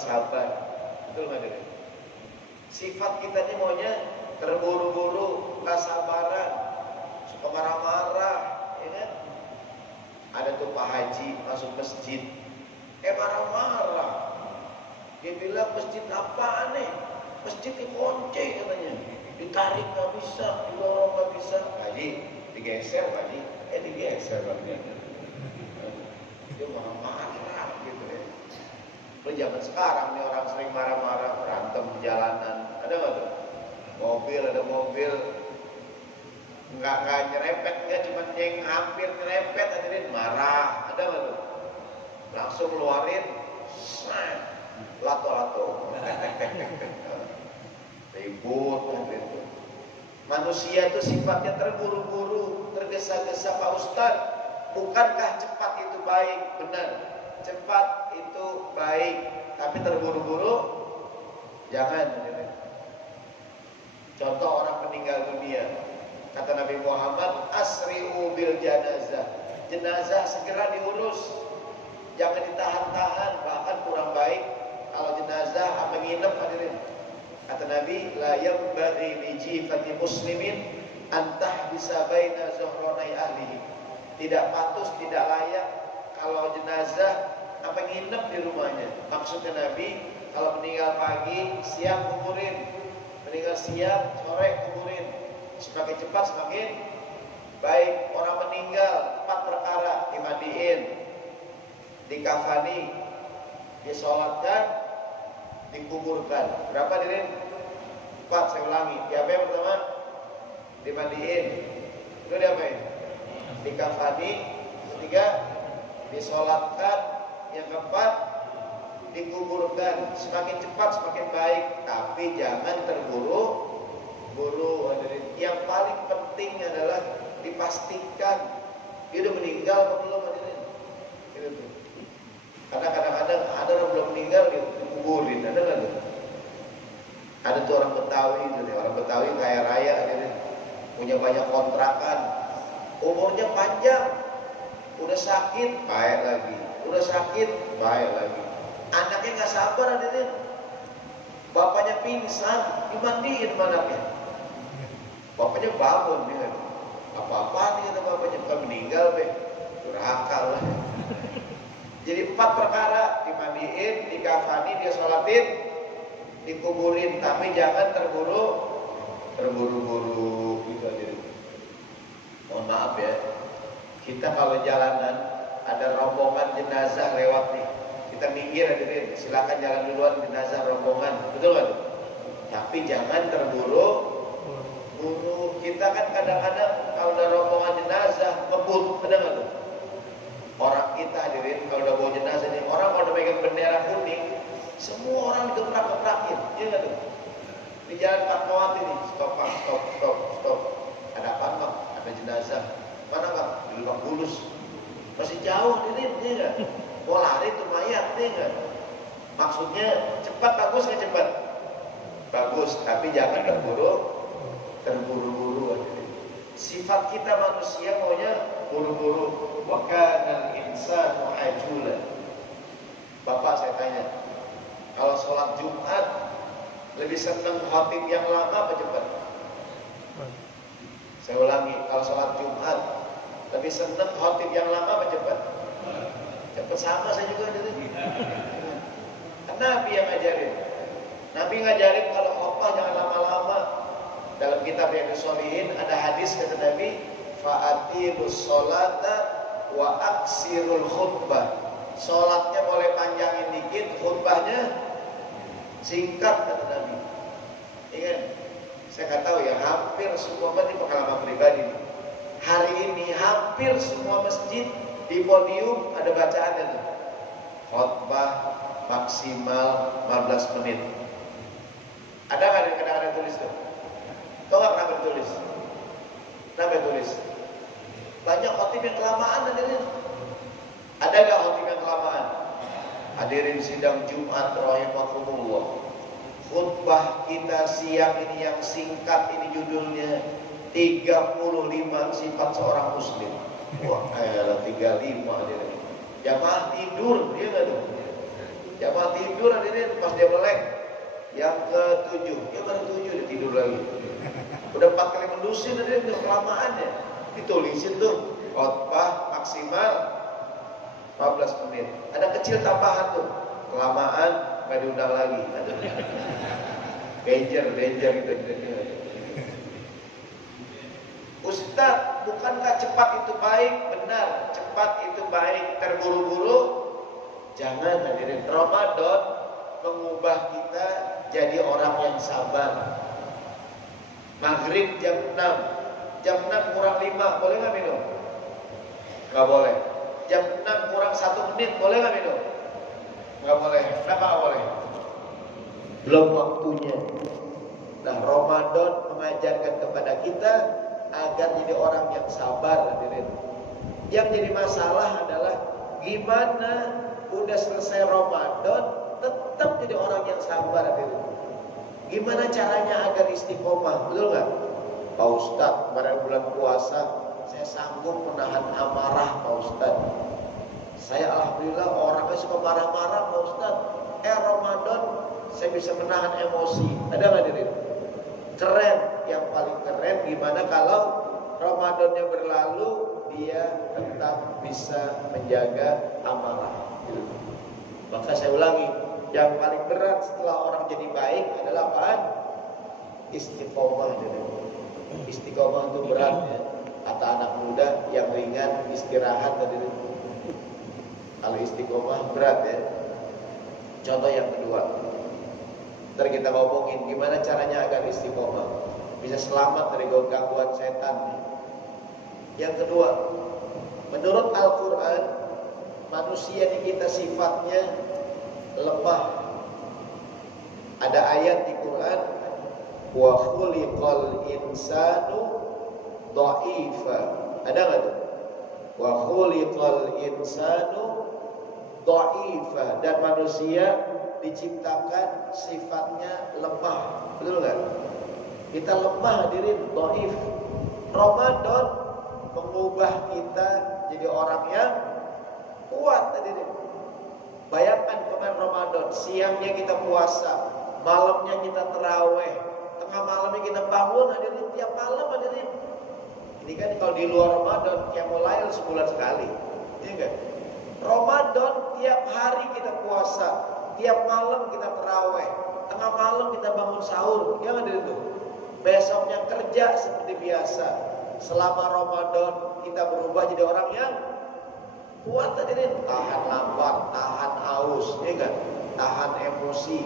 sabar. Betul nggak hadirin? Sifat kita ini maunya terburu-buru, nggak sabaran, suka marah-marah, ya kan? Ada tuh Pak Haji masuk masjid, marah-marah. Dia bilang masjid apaan nih? Masjid dikunci katanya, ditarik nggak bisa, didorong nggak bisa. Haji digeser Haji, digeser Haji. Dia marah-marah gitu ya. Lo zaman sekarang nih orang sering marah-marah, berantem di jalanan, ada nggak tuh? Mobil, ada mobil nggak nyerempet, nggak cuma yang hampir nyerempet, hadirin marah, ada nggak tuh? Langsung keluarin, lato-lato, ribut, hadirin. Manusia itu sifatnya terburu-buru, tergesa-gesa. Pak Ustadz, bukankah cepat itu baik? Benar, cepat itu baik, tapi terburu-buru jangan. Contoh orang meninggal dunia, kata Nabi Muhammad, asri'u bil janazah. Jenazah segera diurus, jangan ditahan-tahan, bahkan kurang baik kalau jenazah menginap, hadirin. Kata Nabi, la yambaghi li jifati muslimin antah bisa baina zuhranai ahlihi. Tidak patut, tidak layak kalau jenazah nginep di rumahnya. Maksudnya Nabi, kalau meninggal pagi, siang kuburin, meninggal siang, sore kuburin. Semakin cepat semakin baik. Orang meninggal 4 perkara: dimandiin, dikafani, disolatkan, dikuburkan. Berapa hadirin? 4, saya ulangi. Yang pertama dimandiin, itu diapain? Dikafani. Ketiga disolatkan. Yang keempat dikuburkan. Semakin cepat semakin baik, tapi jangan terburu-buru, hadirin. Yang paling penting adalah dipastikan dia udah meninggal atau belum, hadirin. Gitu. Karena kadang-kadang ada orang belum meninggal dikuburin, ada nggak tuh? Ada tuh orang Betawi, orang Betawi kaya raya, hadirin, punya banyak kontrakan, umurnya panjang, udah sakit baik lagi, udah sakit baik lagi. Anaknya nggak sabar, hadirin. Bapaknya pingsan, dimandiin anaknya. Bapaknya bangun, dia kan, apa-apaan nih kata bapaknya, bukan meninggal be, durhaka lah. Jadi 4 perkara: dimandiin, dikafani, dia sholatin, dikuburin. Tapi jangan terburu-buru gitu aja. Mohon maaf ya, kita kalau jalanan ada rombongan jenazah lewat nih, kita minggir, hadirin, silakan jalan duluan, jenazah rombongan, betul kan? Tapi jangan terburu-buru. Kita kan kadang-kadang kalau ada rombongan jenazah ngebut, ada nggak tuh? Orang kita, hadirin, kalau udah bawa jenazah nih, orang kalau udah pegang bendera kuning, semua orang digebrak-gebrakin, iya nggak tuh? Di jalan Fatmawati nih, stop. Ada apa bang? Ada jenazah. Mana bang? Di Lebak Bulus. Masih jauh, hadirin, iya nggak? Mau lari tuh mayat, iya nggak? Maksudnya cepat, bagus nggak cepat? Bagus, tapi jangan terburu-buru, hadirin. Sifat kita manusia maunya buru-buru. Wa kana al-insanu ajula. Bapak, saya tanya, kalau sholat Jumat lebih senang khatib yang lama apa cepat? Saya ulangi, kalau sholat Jumat lebih senang khatib yang lama apa cepat? Cepat. Sama saya juga gitu. Nabi yang ngajarin. Nabi ngajarin kalau khutbah jangan lama-lama. Dalam kitab Riyadhus Shalihin ada hadis kata Nabi, fa'atilus sholata wa aksirul khutbah. Sholatnya boleh panjangin dikit, khutbahnya singkat, kata Nabi. Ingat, saya nggak tahu ya, hampir semua, ini pengalaman pribadi. Hari ini hampir semua masjid di podium ada bacaannya tuh. Khutbah maksimal 15 menit. Ada nggak yang kadang-kadang tulis tuh? Tahu nggak kenapa ditulis? Kenapa ditulis? Banyak khotib yang kelamaan, hadirin. Ada nggak khotib yang kelamaan? Hadirin sidang Jumat rahimakumullah. Khutbah kita siang ini yang singkat ini judulnya 35 sifat seorang muslim. Wah, 35 hadirin. Jamaah tidur, dia nggak tuh? Jamaah tidur hadirin pas dia melek. Yang ke-7, ya baru 7 dia tidur lagi. Udah 4 kali mendusin hadirin, udah kelamaan ya. Ditulisin tuh, khotbah maksimal 15 menit. Ada kecil tambahan tuh, kelamaan nggak diundang lagi. Danger gitu. Ustaz, bukankah cepat itu baik? Benar, cepat itu baik. Terburu-buru jangan hadirin. Ramadan mengubah kita jadi orang yang sabar. Maghrib jam 6 kurang 5, boleh nggak minum? Nggak boleh. Jam 6 kurang 1 menit, boleh nggak minum? Nggak boleh. Kenapa nggak boleh? Belum waktunya. Nah, Ramadan mengajarkan kepada kita agar jadi orang yang sabar hadirin. Yang jadi masalah adalah gimana udah selesai Ramadan tetap jadi orang yang sabar hadirin. Gimana caranya agar istiqomah? Betul nggak? Pak Ustadz, kemarin bulan puasa saya sanggup menahan amarah Pak Ustadz. Saya alhamdulillah orangnya suka marah-marah Pak Ustadz. Ramadan saya bisa menahan emosi. Ada nggak hadirin? Keren, yang paling keren gimana kalau Ramadannya berlalu dia tetap bisa menjaga amarah. Maka saya ulangi, yang paling berat setelah orang jadi baik adalah apaan? Istiqomah. Istiqomah itu berat ya. Kata anak muda, yang ringan istirahat. Kalau istiqomah berat ya. Contoh yang kedua, ntar kita ngomongin gimana caranya agar istiqomah bisa selamat dari gangguan setan. Yang kedua, menurut Al-Quran, manusia di kita sifatnya lemah. Ada ayat di Quran, wa khuliqal insanu dha'ifa. Ada nggak tuh? Wa khuliqal insanu dha'ifa. Dan manusia diciptakan sifatnya lemah. Betul nggak? Kita lemah hadirin, dhaif. Ramadan mengubah kita jadi orang yang kuat hadirin. Bayangkan kemarin Ramadan, siangnya kita puasa, malamnya kita terawih, tengah malamnya kita bangun hadirin, tiap malam hadirin. Ini kan kalau di luar Ramadan, qiyamul lail sebulan sekali, iya kan? Ramadan tiap hari kita puasa, tiap malam kita terawih, tengah malam kita bangun sahur, ya nggak hadirin tuh? Besoknya kerja seperti biasa. Selama Ramadan kita berubah jadi orang yang kuat hadirin, tahan lapar, tahan haus, ya kan? Tahan emosi,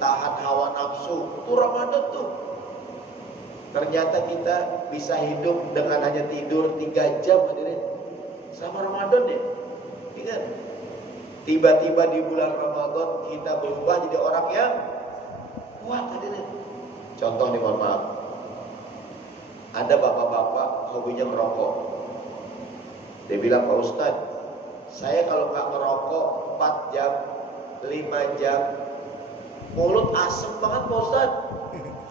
tahan hawa nafsu. Itu Ramadan tuh. Ternyata kita bisa hidup dengan hanya tidur 3 jam hadirin. Sama Ramadan deh. Ya kan? Tiba-tiba di bulan Ramadan kita berubah jadi orang yang kuat hadirin. Contoh nih, mohon maaf. Ada bapak-bapak hobinya merokok. Dia bilang, Pak Ustadz, saya kalau nggak ngerokok 4 jam, 5 jam, mulut asem banget Pak Ustadz.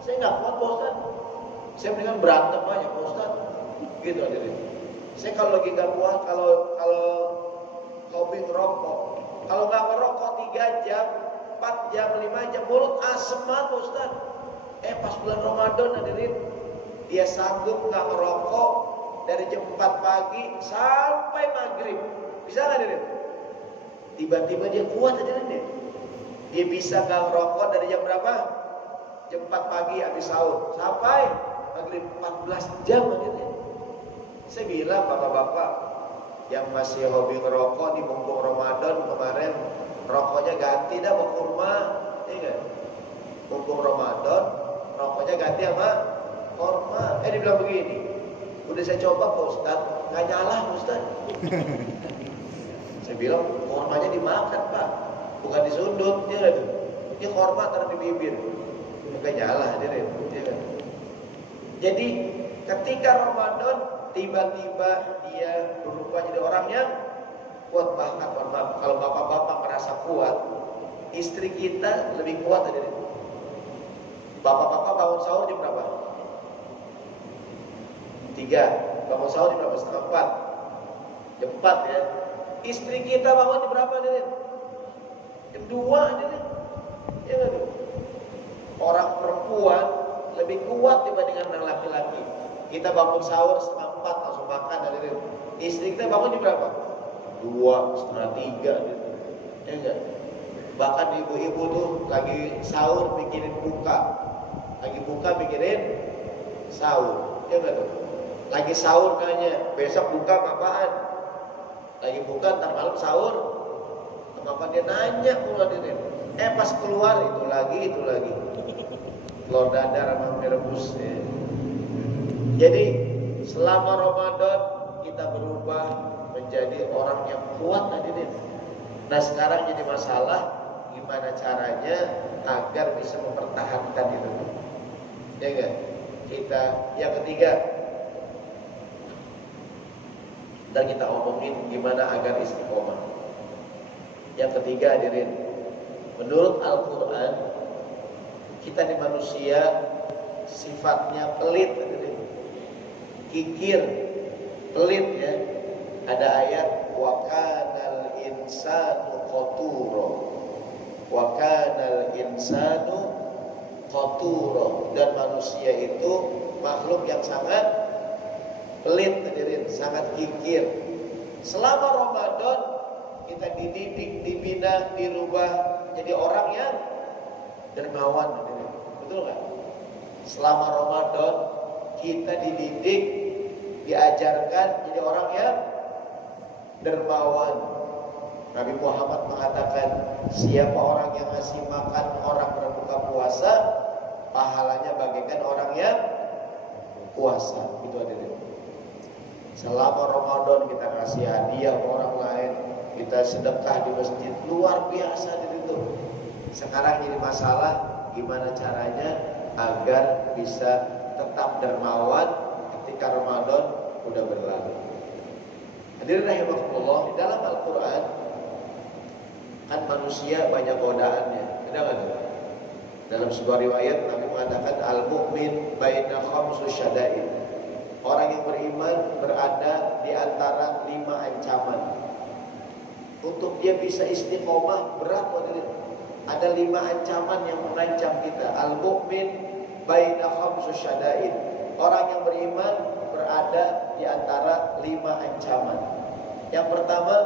Saya nggak kuat Pak Ustadz. Saya mendingan berantem aja Pak Ustadz. Gitu aja. Saya kalau lagi nggak kuat, kalau hobi ngerokok, kalau nggak ngerokok 3 jam, 4 jam, 5 jam, mulut asem banget Pak Ustadz. Pas bulan Ramadan hadirin, dia sanggup nggak ngerokok dari jam 4 pagi sampai maghrib. Bisa nggak hadirin? Tiba-tiba dia kuat hadirin deh. Dia bisa nggak ngerokok dari jam berapa? Jam 4 pagi habis sahur sampai maghrib, 14 jam hadirin. Saya bilang bapak-bapak yang masih hobi ngerokok di mumpung Ramadan kemarin, rokoknya ganti dah sama kurma, iya kan? Mumpung Ramadan, rokoknya ganti sama kurma. Dia bilang begini, udah saya coba Pak Ustadz, nggak nyala Pak Ustadz. Saya bilang kurmanya dimakan Pak, bukan disundut, ya kan? Ini kurma taruh di bibir, nggak nyala hadirin, ya kan? Jadi ketika Ramadan tiba-tiba dia berubah jadi orang yang kuat. Bahkan kalau bapak-bapak merasa kuat, istri kita lebih kuat hadirin. Bapak-bapak bangun sahur jam berapa? 3. Bangun sahur jam berapa? Setengah 4. Jam 4 ya. Istri kita bangun jam berapa hadirin? Jam 2 aja deh. Ya nggak tuh? Orang perempuan lebih kuat dibandingkan orang laki-laki. Kita bangun sahur 3:30 langsung makan aja. Istri kita bangun jam berapa? 2, setengah 3 gitu. Ya enggak? Bahkan ibu-ibu tuh lagi sahur mikirin buka. Lagi buka mikirin sahur. Ya enggak tuh? Lagi sahur nanya, besok buka apaan? Lagi buka ntar malam sahur. Kenapa dia nanya mulu hadirin? Pas keluar itu lagi. Telur dadar sama mie rebus ya. Jadi selama Ramadan kita berubah menjadi orang yang kuat hadirin. Nah sekarang jadi masalah gimana caranya agar bisa mempertahankan itu. Ya enggak? Kita yang ketiga, dan kita omongin gimana agar istiqomah. Yang ketiga hadirin, menurut Al-Quran kita di manusia sifatnya pelit hadirin. Kikir, pelit ya. Ada ayat wa kanal insanu qatura. Wa kanal insanu qatura, dan manusia itu makhluk yang sangat pelit hadirin, sangat kikir. Selama Ramadan kita dididik, dibina, dirubah jadi orang yang dermawan hadirin. Betul nggak? Selama Ramadan kita dididik, diajarkan jadi orang yang dermawan. Nabi Muhammad mengatakan, siapa orang yang ngasih makan orang berbuka puasa, pahalanya bagaikan orang yang puasa. Itu hadirin. Selama Ramadan kita kasih hadiah ke orang lain, kita sedekah di masjid, luar biasa itu. Sekarang jadi masalah gimana caranya agar bisa tetap dermawan ketika Ramadan udah berlalu. Hadirin rahimakumullah, di dalam Al-Quran kan manusia banyak godaannya. Ada nggak tuh? Dalam sebuah riwayat Nabi mengatakan al-mu'min baina khamsu syada'id. Orang yang beriman berada di antara 5 ancaman. Untuk dia bisa istiqomah berat hadirin. Ada 5 ancaman yang mengancam kita. Al-mu'min baina khamsu syada'id. Orang yang beriman berada di antara 5 ancaman. Yang pertama,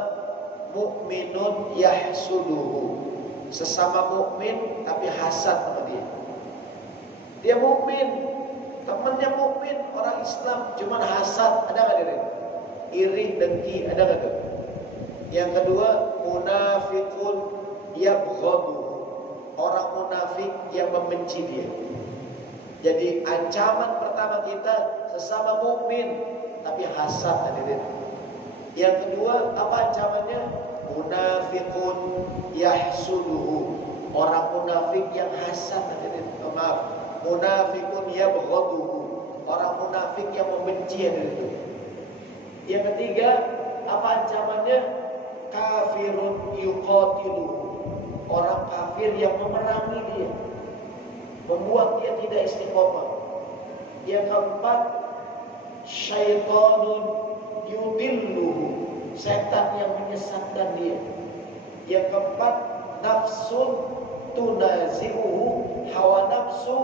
mukminun yahsuduhu. Sesama mukmin tapi hasad sama dia. Dia mukmin, temannya mukmin, orang Islam, cuman hasad. Ada nggak diri? Iri, dengki, ada nggak tuh? Yang kedua, munafikun yabghaduhu. Orang munafik yang membenci dia. Jadi ancaman pertama kita sesama mukmin tapi hasad hadirin. Yang kedua, apa ancamannya? Munafikun yahsuduhu. Orang munafik yang hasad hadirin. Maaf, munafikun yabghaduhu. Orang munafik yang membenci hadirin. Yang ketiga, apa ancamannya? Kafirun yuqatiluhu. Orang kafir yang memerangi dia, membuat dia tidak istiqomah. Yang keempat, syaitanun yudilluhu. Setan yang menyesatkan dia. Yang keempat, nafsun tunazi'uhu. Hawa nafsu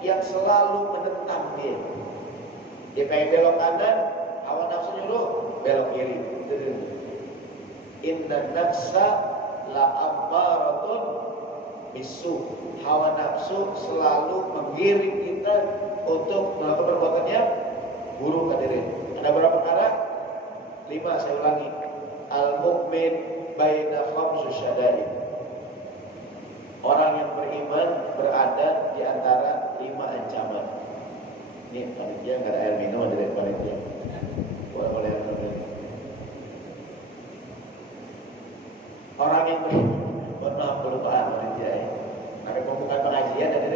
yang selalu menentang dia. Dia pengen belok kanan, hawa nafsu nyuruh belok kiri. Inna nafsa la ammaratun bisu. Hawa nafsu selalu menggiring kita untuk melakukan perbuatannya buruk hadirin. Ada berapa perkara? 5, saya ulangi. Al-mu'min baina khamsu syada'id. Orang yang beriman berada di antara 5 ancaman. Ini panitia nggak ada air minum dari panitia. Boleh air minum. Orang yang beriman, mohon maaf kelupaan panitia ya. Ada pembukaan pengajian ada